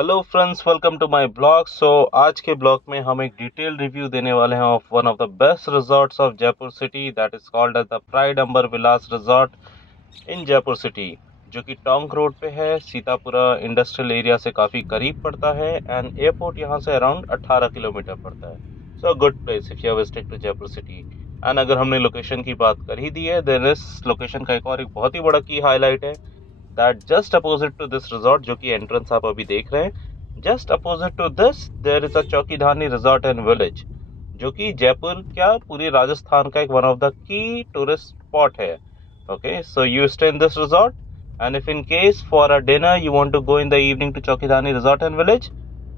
Hello friends, welcome to my blog. आज के blog में हम एक डिटेल रिव्यू देने वाले हैं of one of the best resorts of Jaipur city, that is called as the pride Amber Vilas resort in Jaipur city, जो कि टोंक रोड पे है। सीतापुरा इंडस्ट्रियल एरिया से काफ़ी करीब पड़ता है एंड एयरपोर्ट यहाँ से अराउंड 18 किलोमीटर पड़ता है। So good place if you have visited to Jaipur city. And अगर हमने लोकेशन की बात कर ही दी है, देन इस लोकेशन का एक बहुत ही बड़ा की हाईलाइट है that just opposite to this resort, जो कि एंट्रेंस आप अभी देख रहे हैं, just opposite to this there is a Chokhi Dhani resort and village, जो कि जयपुर क्या पूरी राजस्थान का एक one of the key tourist spot है। Okay, so you stay in this resort and if in case for a dinner you want to go in the evening to Chokhi Dhani resort and village,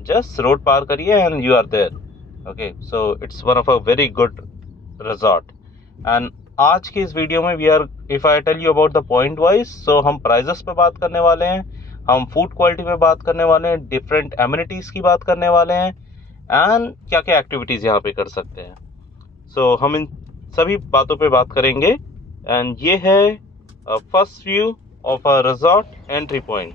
just road पार करिए and you are there. Okay, so it's one of a very good resort. And आज की इस video में we are, if I tell you about the point wise, so हम prices पे बात करने वाले हैं, हम फूड क्वालिटी पे बात करने वाले हैं, डिफरेंट एमिनिटीज़ की बात करने वाले हैं एंड क्या क्या एक्टिविटीज़ यहाँ पे कर सकते हैं। सो हम इन सभी बातों पे बात करेंगे। एंड ये है first view of a resort entry point.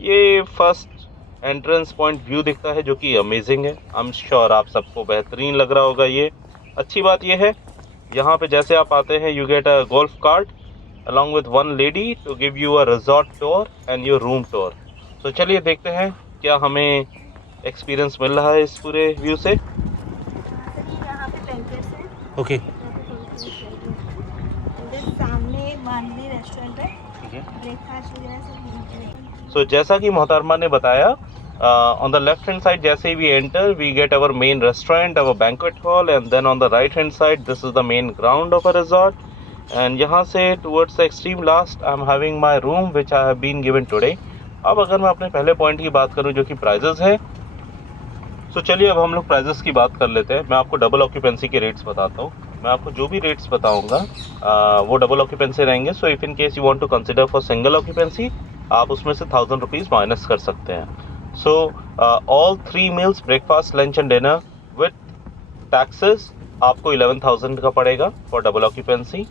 ये फर्स्ट एंट्रेंस पॉइंट व्यू दिखता है, जो कि अमेजिंग है। आई एम श्योर आप सबको बेहतरीन लग रहा होगा। ये अच्छी बात ये है, यहाँ पे जैसे आप आते हैं you get a golf cart along with one lady to give you a resort tour and your room tour. So चलिए देखते हैं क्या हमें एक्सपीरियंस मिल रहा है इस पूरे व्यू से। यहाँ पे बेंचेस हैं। ओके, यहाँ पे थोड़ी थोड़ी सामने मानवी रेस्टोरेंट है। ठीक है। ब्रेकफास्ट वगैरह सब यहीं पे है। सो जैसा कि मोहतरमा ने बताया, on the left hand side जैसे ही we enter we get our main restaurant, our banquet hall, and then on the right hand side this is the main ground of a resort. And यहाँ से towards the extreme last I am having my room which I have been given today. अब अगर मैं अपने पहले point की बात करूँ जो कि प्राइजेस है, तो चलिए अब हम लोग प्राइजेस की बात कर लेते हैं। मैं आपको डबल ऑक्यूपेंसी के रेट्स बताता हूँ। मैं आपको जो भी रेट्स बताऊंगा वो डबल ऑक्यूपेंसी रहेंगे। So if in case you want to consider for single occupancy, आप उसमें से 1000 रुपीज़ माइनस कर सकते हैं। So all 3 meals, breakfast, lunch and dinner with taxes आपको 11,000 का पड़ेगा for double occupancy.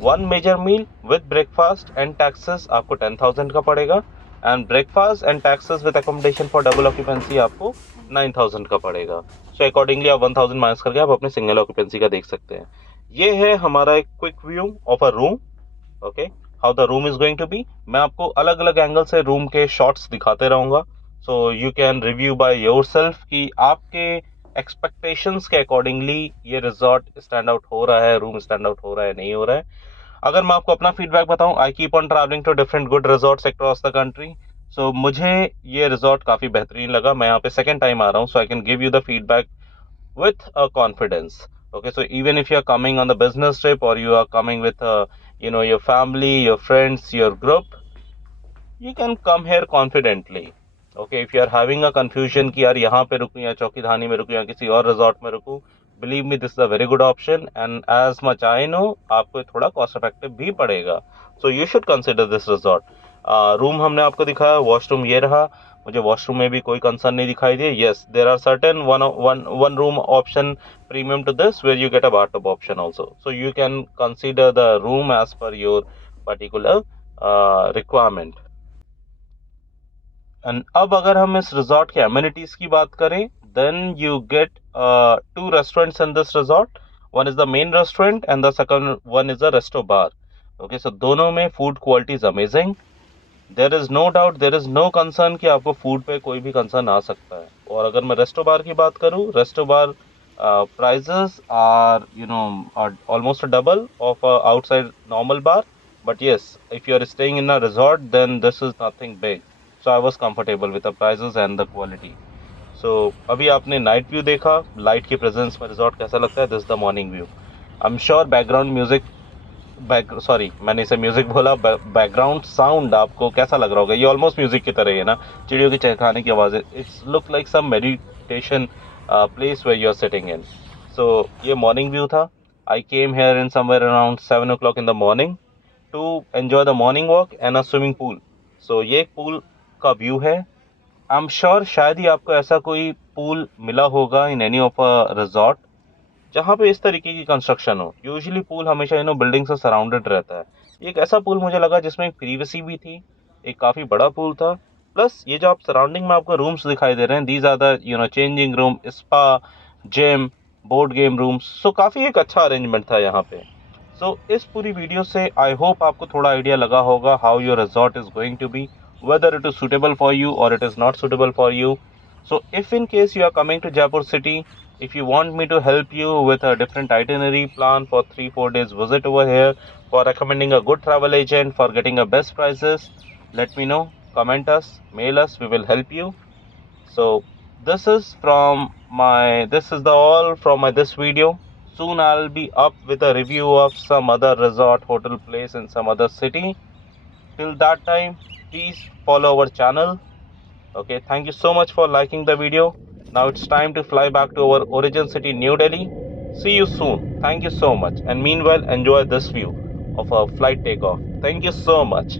One major meal with breakfast and taxes आपको 10,000 का पड़ेगा and breakfast and taxes with accommodation for double occupancy आपको 9,000 का पड़ेगा। सो अकॉर्डिंगली आप 1,000 माइनस करके आप अपने सिंगल ऑक्यूपेंसी का देख सकते हैं। ये है हमारा एक quick view of a room. Okay, how the room is going to be. मैं आपको अलग अलग एंगल से रूम के शॉट्स दिखाते रहूँगा, सो you can review by your self कि आपके एक्सपेक्टेशंस के अकॉर्डिंगली ये रिजॉर्ट स्टैंड आउट हो रहा है, रूम स्टैंड आउट हो रहा है, नहीं हो रहा है। अगर मैं आपको अपना फीडबैक बताऊं, I keep on travelling to different good resorts across the country. So मुझे ये रिजॉर्ट काफ़ी बेहतरीन लगा। मैं यहाँ पे सेकंड टाइम आ रहा हूँ, so I can give you the feedback with a confidence. Okay, so even if you're coming on the business trip or you are coming with your family, your friends, your group, you can come here confidently. Okay, if you are having a confusion कि यार यहाँ पे रुकूं या चौकीधानी में रुकूं या किसी और resort में रुकूं, believe me this is a very good option and as much I know आपको थोड़ा कॉस्ट इफेक्टिव भी पड़ेगा। So you should consider this resort. Room हमने आपको दिखाया, वॉशरूम ये रहा। मुझे वॉशरूम में भी कोई कंसर्न नहीं दिखाई दिए। Yes, there are certain one room option premium to this where you get a bathtub option also, so you can consider the room as per your particular requirement. And अब अगर हम इस रिजॉर्ट के amenities की बात करें, then you get 2 restaurants in this resort. One is the main restaurant and the second one is a resto bar. Okay, so दोनों में food quality is amazing. There is no doubt, there is no concern कि आपको food पे कोई भी concern आ सकता है। और अगर मैं रेस्टो बार की बात करूँ, resto bar prices are almost double of outside normal bar, but yes if you are staying in a resort then this is nothing big. So I was comfortable with the prices and the quality. So अभी आपने night view देखा, light की presence में resort कैसा लगता है। This the morning view. I am sure background music, sorry मैंने इसे म्यूजिक बोला, बैकग्राउंड साउंड आपको कैसा लग रहा होगा। ये ऑलमोस्ट म्यूजिक की तरह ही है ना, चिड़ियों की चहचहाने की आवाज़। It's look like some meditation place where you are sitting in. So ये मॉर्निंग व्यू था। I came here in somewhere around 7 o'clock in the morning to enjoy the morning walk and a swimming pool. So ये एक pool का view है। आई am sure शायद ही आपको ऐसा कोई पूल मिला होगा in any of a resort जहाँ पे इस तरीके की कंस्ट्रक्शन हो। यूजुअली पूल हमेशा बिल्डिंग से सराउंडेड रहता है। ये एक ऐसा पूल मुझे लगा जिसमें एक प्रीवेसी भी थी, एक काफ़ी बड़ा पूल था प्लस ये जो आप सराउंडिंग में आपको रूम्स दिखाई दे रहे हैं, these are the changing room, spa, gym, board game rooms. So काफ़ी एक अच्छा अरेंजमेंट था यहाँ पे। सो इस पूरी वीडियो से आई होप आपको थोड़ा आइडिया लगा होगा how your resort is going to be, whether it is suitable for you or it is not suitable for you. So if in case you are coming to Jaipur city, if you want me to help you with a different itinerary plan for 3-4 days visit over here, for recommending a good travel agent, for getting a best prices, let me know, comment us, mail us, we will help you. So this is the all from my this video. Soon I'll be up with a review of some other resort hotel place in some other city. Till that time, please follow our channel. Okay, thank you so much for liking the video. Now it's time to fly back to our origin city, New Delhi. See you soon. Thank you so much. And meanwhile, enjoy this view of our flight takeoff. Thank you so much.